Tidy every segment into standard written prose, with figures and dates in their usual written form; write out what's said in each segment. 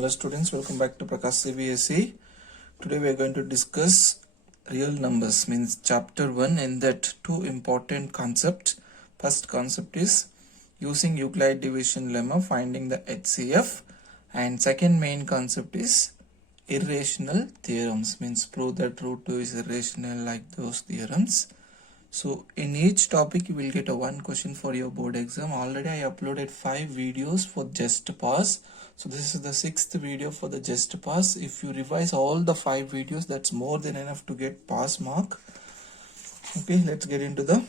Hello students, welcome back to Prakash CBSE. Today we are going to discuss real numbers, means chapter 1, in that two important concepts. First concept is using Euclid division lemma finding the HCF, and second main concept is irrational theorems, means prove that root 2 is irrational, like those theorems. So in each topic you will get a one question for your board exam. Already I uploaded 5 videos for just pass. So this is the 6th video for the just pass. If you revise all the 5 videos, that's more than enough to get pass mark. Okay, let's get into the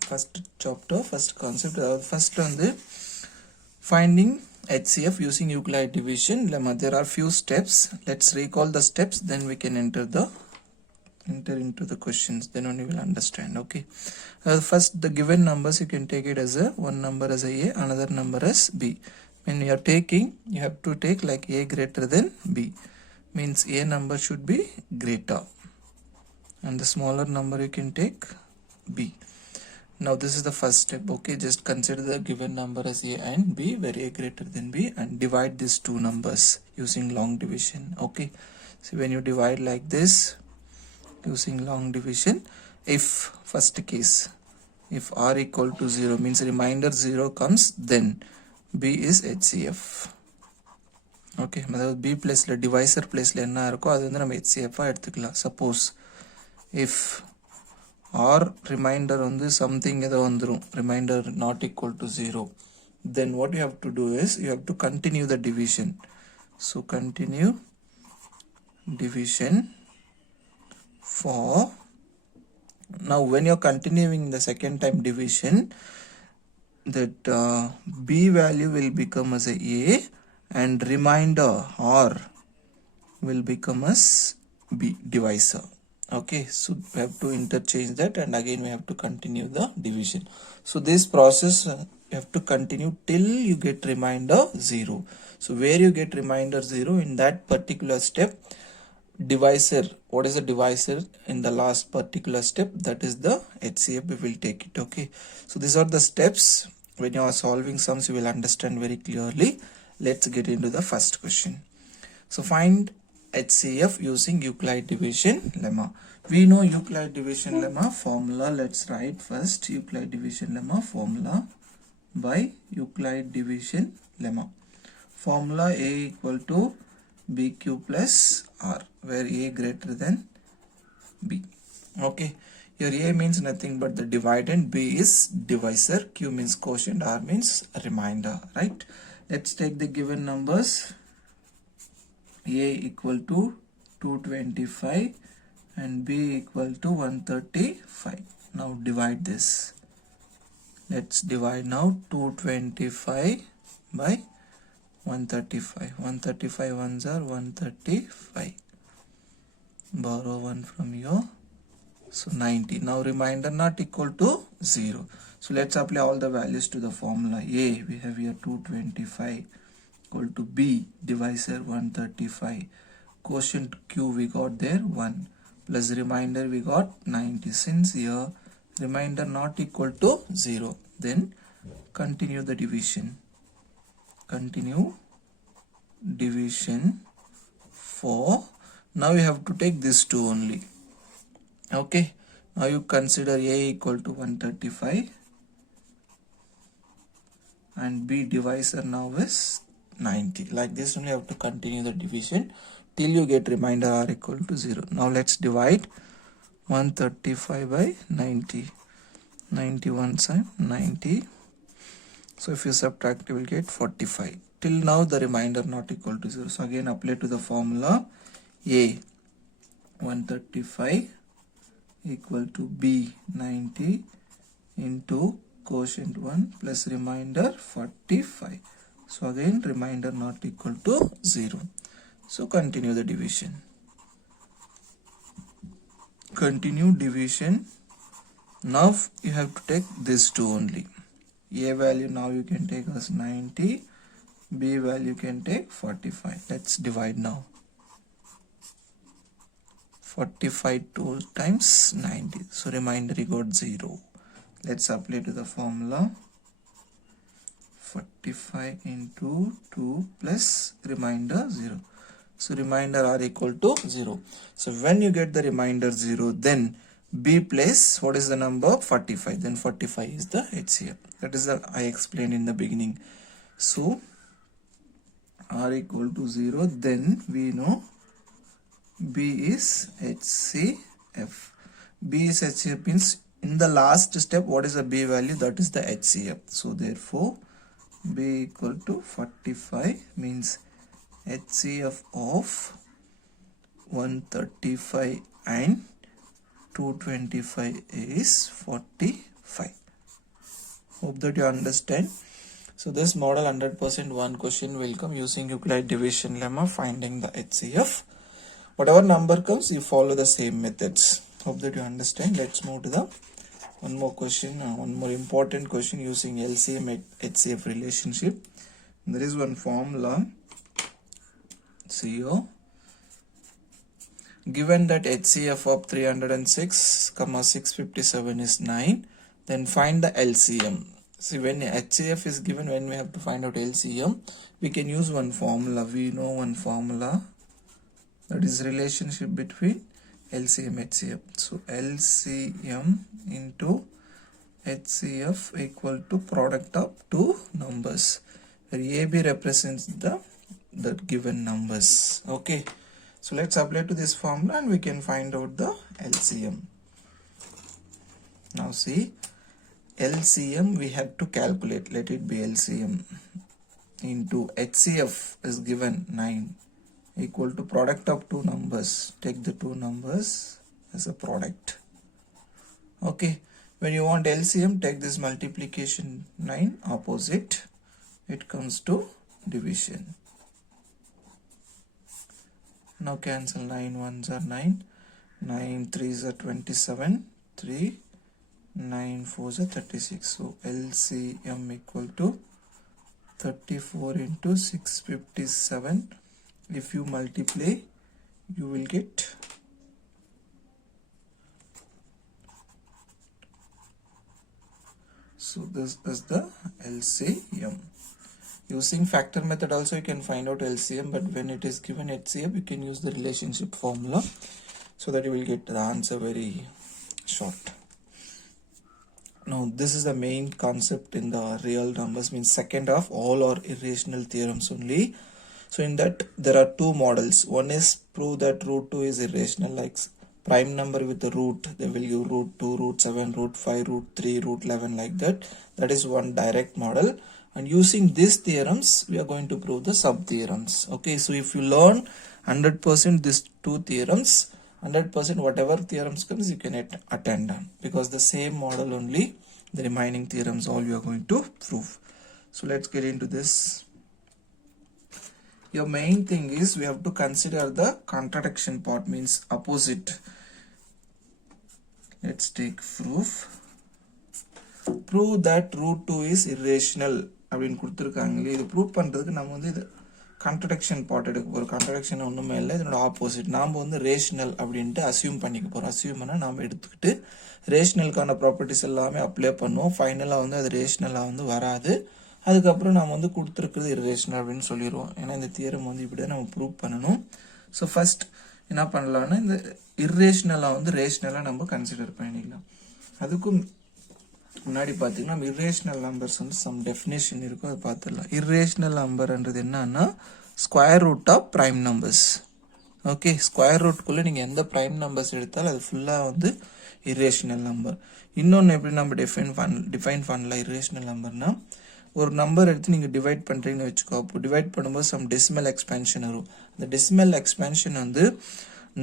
first chapter, first concept. First on the finding HCF using Euclid division lemma. There are few steps. Let's recall the steps, then we can enter into the questions, then only will understand. Okay, first the given numbers, you can take it as a one number as a another number as b. When you are taking, you have to take like a greater than b, means a number should be greater and the smaller number you can take b. Now this is the first step. Okay, just consider the given number as a and b, where a greater than b, and divide these two numbers using long division. Okay, so when you divide like this using long division, if first case, if r equal to 0 means remainder 0 comes, then b is HCF. Okay, मतलब b place le divisor place le enna irukko adu vandha nam HCF ah eduthikalam. Suppose if r remainder vandu something edo vandrum, remainder not equal to 0, then what you have to do is you have to continue the division. So continue division for, now when you're continuing the second time division, that b value will become as a and remainder r will become as b divisor. Okay, so we have to interchange that, and again we have to continue the division. So this process you have to continue till you get remainder 0. So where you get remainder 0, in that particular step, divisor, what is the divisor in the last particular step, that is the HCF, we will take it. Okay, so these are the steps. When you are solving sums, you will understand very clearly. Let's get into the first question. So find HCF using Euclid division lemma. We know Euclid division lemma formula. Let's write first Euclid division lemma formula by Euclid division lemma. Formula A equal to BQ plus R, where A greater than B. Okay, here A means nothing but the dividend, B is divisor, Q means quotient, R means remainder, right? Let's take the given numbers. A equal to 225 and B equal to 135. Now divide this. Let's divide now 225 by 135. 135 ones are 135. Borrow 1 from here. So 90. Now remainder not equal to 0. So let's apply all the values to the formula. A, we have here 225 equal to B, divisor 135. Quotient Q we got there 1, plus remainder we got 90. Since here remainder not equal to 0, then continue the division. Continue division for, now you have to take this two only. Okay, now you consider A equal to 135 and B divisor now is 90. Like this only you have to continue the division till you get remainder R equal to 0. Now let's divide 135 by 90. 91 side 90. So if you subtract, you will get 45. Till now the remainder not equal to 0. So again apply to the formula. A 135 equal to B 90 into quotient 1 plus remainder 45. So again remainder not equal to 0. So continue the division. Continue division. Now you have to take this two only. A value now you can take as 90, B value you can take 45. Let's divide now. 45 2 times 90. So remainder you got 0. Let's apply to the formula. 45 into 2 plus remainder 0. So remainder are equal to 0. So when you get the remainder 0, then B place, what is the number? 45. Then 45 is the HCF. That is the I explained in the beginning. So R equal to 0, then we know B is HCF. B is HCF means in the last step, what is the B value? That is the HCF. So therefore, B equal to 45 means HCF of 135 and 225 is 45. Hope that you understand. So this model 100% one question will come using Euclid division lemma, finding the HCF. Whatever number comes, you follow the same methods. Hope that you understand. Let's move to the one more question, one more important question using LCM HCF relationship. There is one formula. CO. Given that HCF of 306, 657 is 9, then find the LCM. See, when HCF is given, when we have to find out LCM, we can use one formula. We know one formula, that is relationship between LCM HCF. So LCM into HCF equal to product of two numbers, where AB represents the given numbers. Okay, so let's apply to this formula and we can find out the LCM. Now see, LCM we have to calculate. Let it be LCM into HCF is given 9 equal to product of two numbers. Take the two numbers as a product. Okay, when you want LCM, take this multiplication 9 opposite, it comes to division. Now cancel, 9 ones are 9, 9 threes are 27, 3, 9 fours are 36. So LCM equal to 34 into 657. If you multiply, you will get so this is the LCM. Using factor method also you can find out LCM, but when it is given HCF, you can use the relationship formula so that you will get the answer very short. Now this is the main concept in the real numbers, means second of all or irrational theorems only. So in that there are two models. One is prove that root 2 is irrational, like prime number with the root, they will give root 2, root 7, root 5, root 3, root 11 like that. That is one direct model. And using these theorems, we are going to prove the sub theorems. Okay, so if you learn 100% these two theorems, 100% whatever theorems comes, you can attend, because the same model only, the remaining theorems all you are going to prove. So let's get into this. Your main thing is we have to consider the contradiction part, means opposite. Let's take proof. Prove that root 2 is irrational. அப்படின்னு கொடுத்துருக்காங்களே, இது ப்ரூவ் பண்ணுறதுக்கு நம்ம வந்து இது contradiction part எடுக்க போகிறோம். கான்ட்ரடிக்ஷன் ஒன்றுமே இல்லை, இதனோட ஆப்போசிட். நாம் வந்து ரேஷனல் அப்படின்ட்டு அசியூம் பண்ணிக்க போகிறோம். அசியூம் பண்ணால் நாம் எடுத்துக்கிட்டு ரேஷனலுக்கான ப்ராப்பர்ட்டிஸ் எல்லாமே அப்ளை பண்ணுவோம். ஃபைனலாக வந்து அது ரேஷனலாக வந்து வராது. அதுக்கப்புறம் நம்ம வந்து கொடுத்துருக்குறது இரேஷனல் அப்படின்னு சொல்லிடுவோம். ஏன்னா இந்த தியரம் வந்து இப்படி தான் நம்ம ப்ரூவ் பண்ணணும். ஸோ ஃபர்ஸ்ட் என்ன பண்ணலான்னா, இந்த இரேஷனலாக வந்து ரேஷனலாக நம்ம கன்சிடர் பண்ணிக்கலாம். அதுக்கும் முன்னாடி பார்த்தீங்கன்னா நம்ம இரேஷனல் நம்பர்ஸ் வந்து சம் டெஃபினேஷன் இருக்கும், அதை பார்த்துடலாம். இரேஷனல் நம்பர்ன்றது என்னன்னா square root of prime numbers. Okay, square ரூட்குள்ளே நீங்கள் எந்த பிரைம் நம்பர்ஸ் எடுத்தாலும் அது ஃபுல்லாக வந்து இரேஷனல் நம்பர். இன்னொன்று எப்படி நம்ம டிஃபைன் பண்ணலாம் இரேஷனல் நம்பர்னா, ஒரு நம்பர் எடுத்து நீங்கள் டிவைட் பண்ணுறீங்கன்னு வச்சுக்கோ. அப்போ டிவைட் பண்ணும்போது சம் டெசிமல் எக்ஸ்பென்ஷன் வரும். அந்த டெசிமல் எக்ஸ்பென்ஷன் வந்து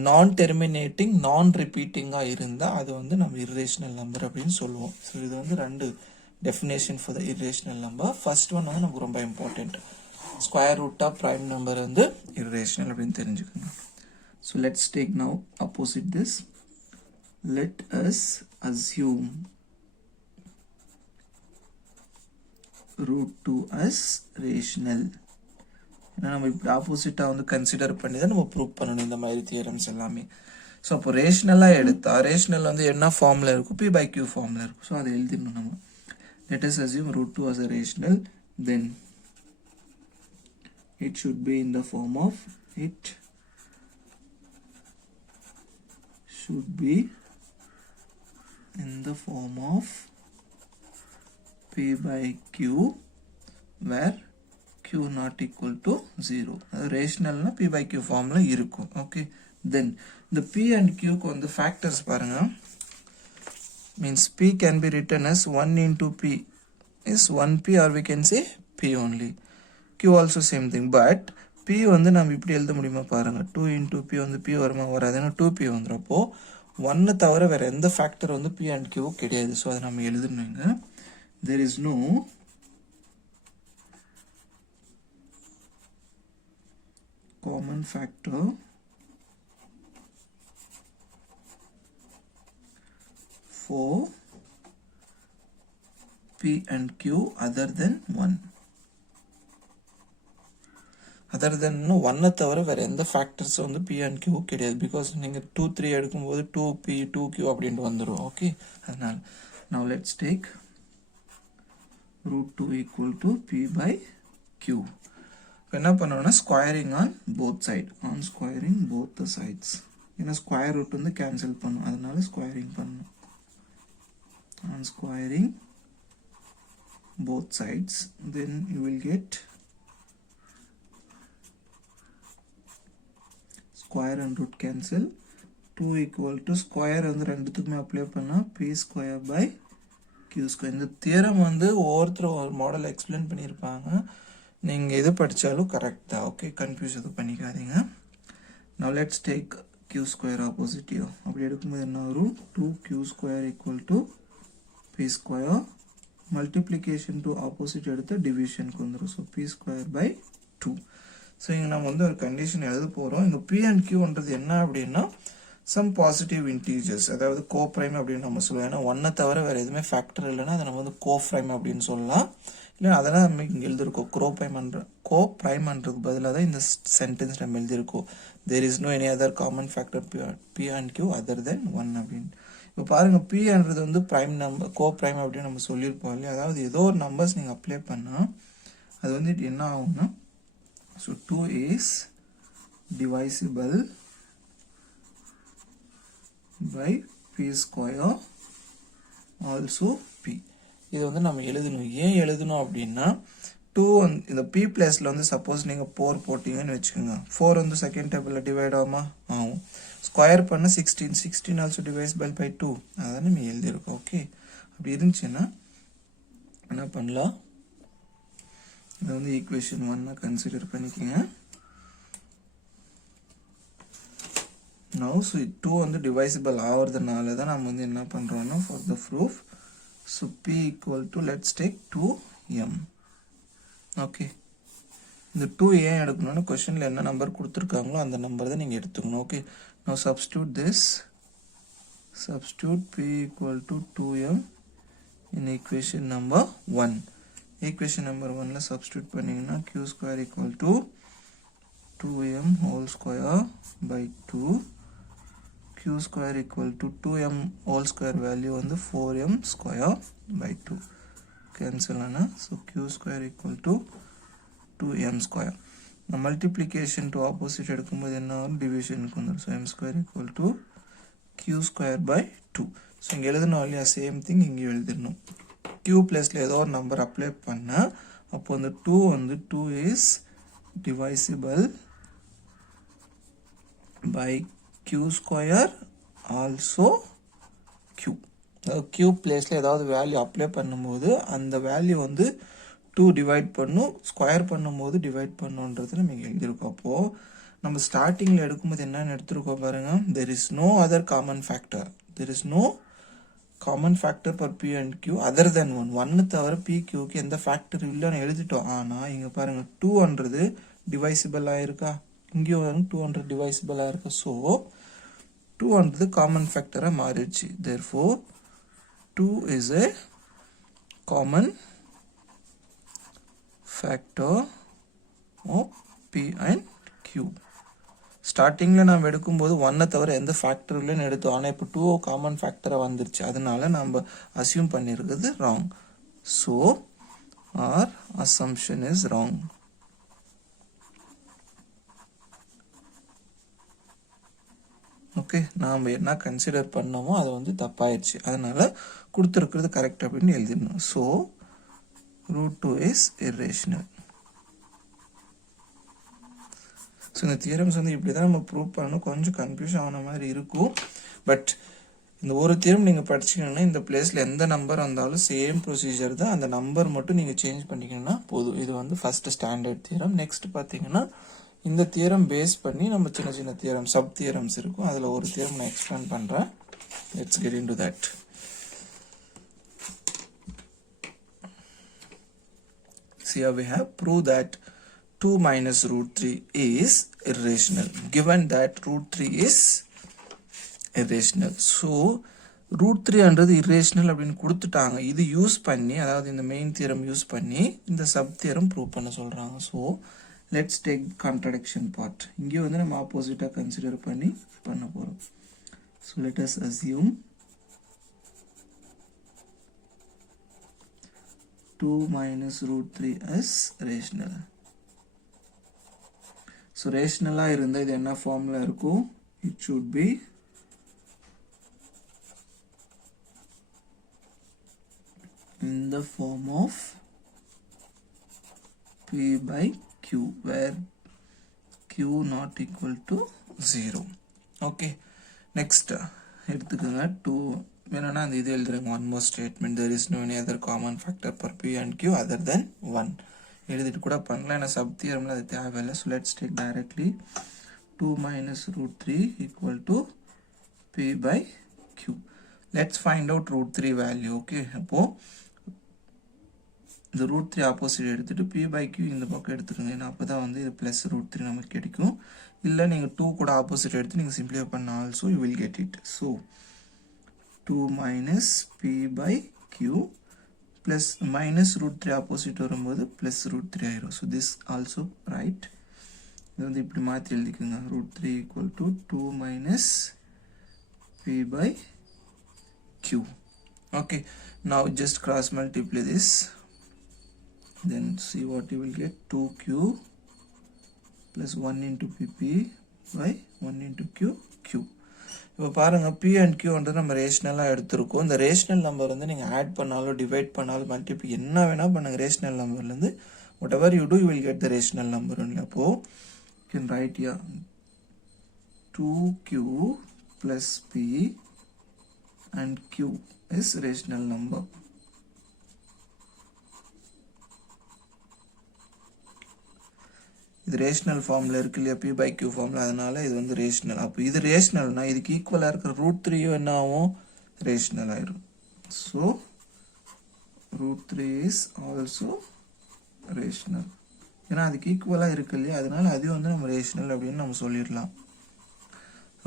நான் டெர்மினேட்டிங் நான் ரிப்பீட்டிங்காக இருந்தால் அது வந்து நம்ம இரேஷனல் நம்பர் அப்படின்னு சொல்லுவோம். ஸோ இது வந்து ரெண்டு definition for the irrational number. First one வந்து நமக்கு ரொம்ப important, square root of prime number வந்து இரேஷனல் அப்படின்னு தெரிஞ்சுக்கணும். So let's take now opposite this. Let us assume root 2 as rational. ஏன்னா நம்ம இப்படி ஆப்போசிட்டாக வந்து கன்சிடர் பண்ணி தான் நம்ம ப்ரூவ் பண்ணணும் இந்த மாதிரி தியரம்ஸ் எல்லாமே. ஸோ அப்போ ரேஷனலாக எடுத்தா ரேஷனல் வந்து என்ன ஃபார்மில் இருக்கும், P by Q ஃபார்மில் இருக்கும். ஸோ அதை எழுதிடணும் நம்ம. Let us assume root 2 as a rational, then it should be in the form of P by Q where Q not equal to 0. Rational na P by Q formula irukum. Okay. Then the P and Q ku the factors paranga. Means P can be written as 1 into P is 1P, or we can say P only. Q also same thing, but P வந்து நாம் இப்படி எழுத முடியுமா பாருங்க. 2 into P வந்து P வருமா வராதுன்னா 2P வந்துறப்போ 1 தவிர வேற எந்த ஃபேக்டர் வந்து P and Q கிடையாது. ஸோ அதை நம்ம எழுதணுங்க. There is no common factor for P and Q other than 1. Other than 1 தவிர வேற எந்த ஃபேக்டர்ஸ் வந்து P and Q கிடையாது. பிகாஸ் நீங்கள் 2 3 எடுக்கும்போது 2P 2Q அப்படின்ட்டு வந்துடும். ஓகே, அதனால் now let's take root 2 equal to P by Q. என்ன பண்ணணும்னா squaring on both side, on squaring both the sides. ஏன்னா ஸ்கொயர் ரூட் வந்து கேன்சல் பண்ணும், அதனால ஸ்கொயரிங் பண்ணணும். On squaring both sides, then you will get square and root cancel. 2 equal to square வந்து ரெண்டுத்துக்குமே அப்ளை பண்ணா P square by Q square. இந்த தியரம் வந்து ஒவ்வொருத்தரும் ஒரு மாடல் எக்ஸ்பிளைன் பண்ணியிருப்பாங்க, நீங்கள் எது படித்தாலும் கரெக்டாக. ஓகே, கன்ஃபியூஸ் எதுவும் பண்ணிக்காதீங்க. now let's take Q square opposite. அப்படி எடுக்கும்போது என்ன வரும்? 2Q square equal to P square. Multiplication to opposite எடுத்து டிவிஷனுக்கு வந்துடும். So P square by 2. So இங்கே நம்ம வந்து ஒரு கண்டிஷன் எழுத போகிறோம். இங்கே P அண்ட் Qன்றது என்ன அப்படின்னா சம் பாசிட்டிவ் இன்டீஜர்ஸ், அதாவது கோ ப்ரைம் அப்படின்னு நம்ம சொல்லுவோம். ஏன்னா 1 தவிர வேறு எதுவுமே ஃபேக்டர் இல்லைன்னா அதை நம்ம வந்து கோ ப்ரைம் அப்படின்னு சொல்லலாம். இல்லை அதெல்லாம் நம்ம இங்கே எழுதியிருக்கோம். கோ ப்ரைம்ன்றது பதிலாக தான் இந்த சென்டென்ஸ் நம்ம எழுதியிருக்கோம். There is no any other common factor P and Q other than 1 அப்படின்னு. இப்போ பாருங்கள், Pன்றது வந்து ப்ரைம் நம்பர், கோ ப்ரைம் அப்படின்னு நம்ம சொல்லியிருப்போம் இல்லையா. அதாவது ஏதோ ஒரு நம்பர்ஸ் நீங்கள் அப்ளை பண்ணால் அது வந்து என்ன ஆகும்னா, ஸோ 2 is divisible by P square also P. இது வந்து நம்ம எழுதணும். ஏன் எழுதணும் அப்படின்னா 2 இந்த P பிளேஸில் வந்து சப்போஸ் நீங்கள் 4 போட்டிங்கன்னு வச்சுக்கோங்க. 4 வந்து செகண்ட் டேபிளில் டிவைட் ஆகுமா? ஆகும். ஸ்கொயர் பண்ண 16, 16 ஆல்சோ டிவைசிபிள் பை 2, அதான் நம்ம எழுதியிருக்கோம். ஓகே, அப்படி இருந்துச்சுன்னா என்ன பண்ணலாம், இதை வந்து ஈக்குவேஷன் 1 கன்சிடர் பண்ணிக்கோங்க. நவ் ஸோ 2 வந்து டிவைசிபிள் ஆகிறதுனால தான் நம்ம வந்து என்ன பண்ணுறோம்னா for the proof, so P equal to let's take 2m. Okay, இந்த 2 ஏன் எடுக்கணும்னா கொஸ்டினில் என்ன நம்பர் கொடுத்துருக்காங்களோ அந்த நம்பர் தான் நீங்கள் எடுத்துக்கணும். Okay, now substitute this, substitute P equal to 2m in equation number 1. equation number 1 la substitute பண்ணீங்கன்னா Q square equal to 2m whole square by 2. Q square equal to 2m whole square value வந்து 4m square by 2. cancel ஆனா, so Q square equal to 2m square. Multiplication to opposite எடுக்கும்போது என்ன வரும்? டிவிஷனுக்கு வந்துடும். So m square equal to Q square by 2. So இங்கே எழுதணும் இல்லையா, சேம் திங் இங்கே எழுதிடணும். Q பிளேஸில் ஏதோ ஒரு நம்பர் அப்ளை பண்ணால் அப்போ அந்த 2 வந்து 2 is divisible by Q square also Q. அதாவது Q பிளேஸில் ஏதாவது வேல்யூ அப்ளை பண்ணும்போது அந்த வேல்யூ வந்து 2 டிவைட் பண்ணும், ஸ்கொயர் பண்ணும்போது டிவைட் பண்ணுன்றது நம்ம எழுதியிருக்கோம். அப்போது நம்ம ஸ்டார்டிங்கில் எடுக்கும்போது என்னென்னு எடுத்துருக்கோம் பாருங்கள், there is no other common factor, there is no common factor for P and Q other than 1. 1 தவிர P Qக்கு எந்த ஃபேக்டர் இல்லைன்னு எழுதிட்டோம். ஆனால் இங்கே பாருங்கள் 200 டிவைசிபிளாக இருக்கா, இங்கேயும் வந்து 200 டிவைசிபிளாக இருக்கா. ஸோ 200 காமன் ஃபேக்டராக மாறிடுச்சு. தேர்ஃபோர் 2 is a common factor of P and Q. ஸ்டார்டிங்கில் நம்ம எடுக்கும்போது 1 தவிர எந்த ஃபேக்டர் இல்லைன்னு எடுத்தோம். ஆனால் இப்போ 2 காமன் ஃபேக்டராக வந்துருச்சு, அதனால நம்ம அசியூம் பண்ணியிருக்கிறது wrong. So our assumption is wrong. Okay, நாம் என்ன கன்சிடர் பண்ணோமோ அது வந்து தப்பாயிடுச்சு, அதனால் கொடுத்துருக்கிறது கரெக்ட் அப்படின்னு எழுதிடணும். So √2 is irrational. ஸோ இந்த தியரம்ஸ் வந்து இப்படி தான் நம்ம ப்ரூவ் பண்ணணும். கொஞ்சம் கன்ஃபியூஷன் ஆன மாதிரி இருக்கும், பட் இந்த ஒரு தியரம் நீங்கள் படிச்சிங்கன்னா இந்த பிளேஸில் எந்த நம்பர் வந்தாலும் சேம் ப்ரொசீஜர் தான், அந்த நம்பர் மட்டும் நீங்கள் சேஞ்ச் பண்ணிங்கன்னா போதும். இது வந்து ஃபஸ்ட்டு ஸ்டாண்டர்ட் தியரம். நெக்ஸ்ட் பார்த்தீங்கன்னா இந்த தியரம் பேஸ் பண்ணி நம்ம சின்ன சின்ன தியரம் சப் தியரம்ஸ் இருக்கும், அதில் ஒரு தியரம் நான் எக்ஸ்பிளைன் பண்ணுறேன். Let's get into that. Here we have prove that 2 minus √3 is irrational, given that √3 is irrational. So √3 என்றது irrational அப்படின்னு கொடுத்துட்டாங்க. இது யூஸ் பண்ணி, அதாவது இந்த மெயின் தியரம் யூஸ் பண்ணி இந்த சப் தியரம் ப்ரூவ் பண்ண சொல்கிறாங்க. So let's take contradiction part. இங்கே வந்து நம்ம ஆப்போசிட்டாக கன்சிடர் பண்ணி பண்ண போகிறோம். So let us assume 2 minus √3 is rational. So rationalaக இருந்தால் இது என்ன ஃபார்மில் இருக்கும்? It should be in the form of P by Q, where Q not equal to 0. Okay, next எடுத்துக்கோங்க 2 வேணும்னா அந்த இது எழுதுறேங்க. one more statement, there is no any other common factor for P and Q other than 1 எழுதிட்டு கூட பண்ணலாம், ஏன்னா சப் தியரம்ல அது தேவையில்லை. So let's take directly 2 minus √3 equal to P by Q. Let's find out √3 value. Okay, அப்போ இந்த √3 ஆப்போசிட் எடுத்துகிட்டு P by Q இந்த பக்கம் எடுத்துருங்க, ஏன்னா அப்போ தான் வந்து இது ப்ளஸ் √3 நமக்கு கிடைக்கும். இல்லை நீங்கள் 2 கூட ஆப்போசிட் எடுத்து நீங்கள் சிம்பிளிஃபை பண்ண also you will get it. So 2 minus P by Q plus minus √3 ஆப்போசிட் வரும்போது ப்ளஸ் √3 ஆயிரும். So this also right. இது வந்து இப்படி மாற்றி எழுதிக்கோங்க. √3 equal to 2 minus P by Q. Okay, now just cross multiply this. Then see what you will get. 2Q plus 1 into PP by 1 into Q. இப்போ பாருங்க P and Q வந்து நம்ம ரேஷனலாக எடுத்திருக்கோம். இந்த ரேஷனல் நம்பர் வந்து நீங்கள் ஆட் பண்ணாலும் டிவைட் பண்ணாலும் மல்டிப்ளை என்ன வேணால் பண்ணுங்க, ரேஷனல் நம்பர்லேருந்து whatever you do you will get the rational number only. அப்போது you can write ya 2Q plus P and Q is rational number. இது ரேஷனல் ஃபார்மில் இருக்கு இல்லையா, P by Q ஃபார்மில், அதனால இது வந்து ரேஷனல். அப்போ இது ரேஷனல்னா இதுக்கு ஈக்குவலாக இருக்கிற √3 என்ன ஆகும்? ரேஷனல் ஆயிரும். ஸோ √3 இஸ் ஆல்சோ ரேஷனல், ஏன்னா அதுக்கு ஈக்குவலாக இருக்கு இல்லையா, அதனால அதையும் வந்து நம்ம ரேஷனல் அப்படின்னு நம்ம சொல்லிடலாம்.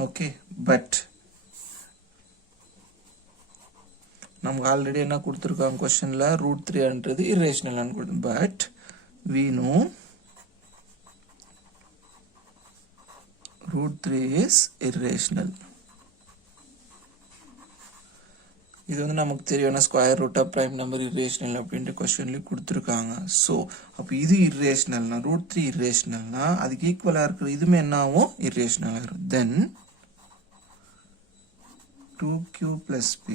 ஓகே, பட் நமக்கு ஆல்ரெடி என்ன கொடுத்துருக்காங்க கொஸ்டினில், √3ன்றது இரேஷனல்னு கொடுத்து. But we know √3 is irrational. இது வந்து நமக்கு தெரியும், square root of prime number irrational அப்படின்ட்டு கொஸ்டின்லேயும் கொடுத்துருக்காங்க. ஸோ அப்போ இது இரேஷனல்னா, √3 இரேஷனல்னா அதுக்கு ஈக்குவலாக இருக்கிற இதுவுமே என்ன ஆகும்? இரேஷனல் ஆகிரும். தென் 2Q plus P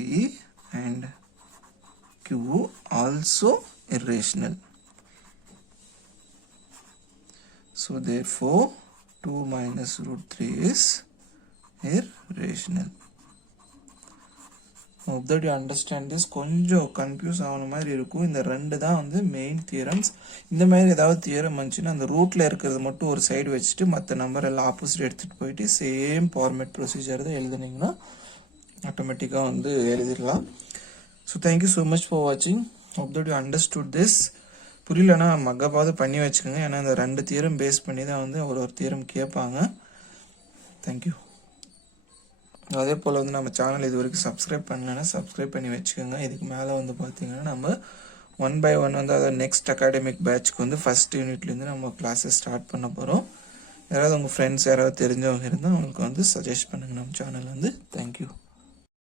and Q also irrational. So therefore 2 minus √3 is irrational. Hope that you understand this. கொஞ்சம் கன்ஃபியூஸ் ஆன மாதிரி இருக்கும். இந்த ரெண்டு தான் வந்து மெயின் தியரம்ஸ். இந்த மாதிரி ஏதாவது தியரம் வந்துச்சுன்னா அந்த ரூட்டில் இருக்கிறது மட்டும் ஒரு சைடு வச்சுட்டு மற்ற நம்பர் எல்லாம் ஆப்போசிட் எடுத்துகிட்டு போயிட்டு சேம் ஃபார்மேட் ப்ரொசீஜர் தான் எழுதுனீங்கன்னா ஆட்டோமேட்டிக்காக வந்து எழுதிடலாம். So thank you so much for வாட்சிங். Hope that you understood this. புரியலன்னா மக்காவது பண்ணி வச்சுக்கோங்க, ஏன்னா இந்த ரெண்டு தியரம் பேஸ் பண்ணி தான் வந்து ஒரு தியரம் கேட்பாங்க. தேங்க்யூ. அதே போல் வந்து நம்ம சேனல் இது வரைக்கும் சப்ஸ்கிரைப் பண்ணலைன்னா சப்ஸ்கிரைப் பண்ணி வச்சுக்கோங்க. இதுக்கு மேலே வந்து பார்த்தீங்கன்னா நம்ம 1 by 1 வந்து அதாவது நெக்ஸ்ட் அகாடமிக் பேட்ச்க்கு வந்து ஃபஸ்ட் யூனிட்லேருந்து நம்ம கிளாஸஸ் ஸ்டார்ட் பண்ண போகிறோம். யாராவது உங்கள் ஃப்ரெண்ட்ஸ் யாராவது தெரிஞ்சவங்க இருந்தால் அவங்களுக்கு வந்து சஜஸ்ட் பண்ணுங்கள் நம்ம சேனல் வந்து. தேங்க்யூ.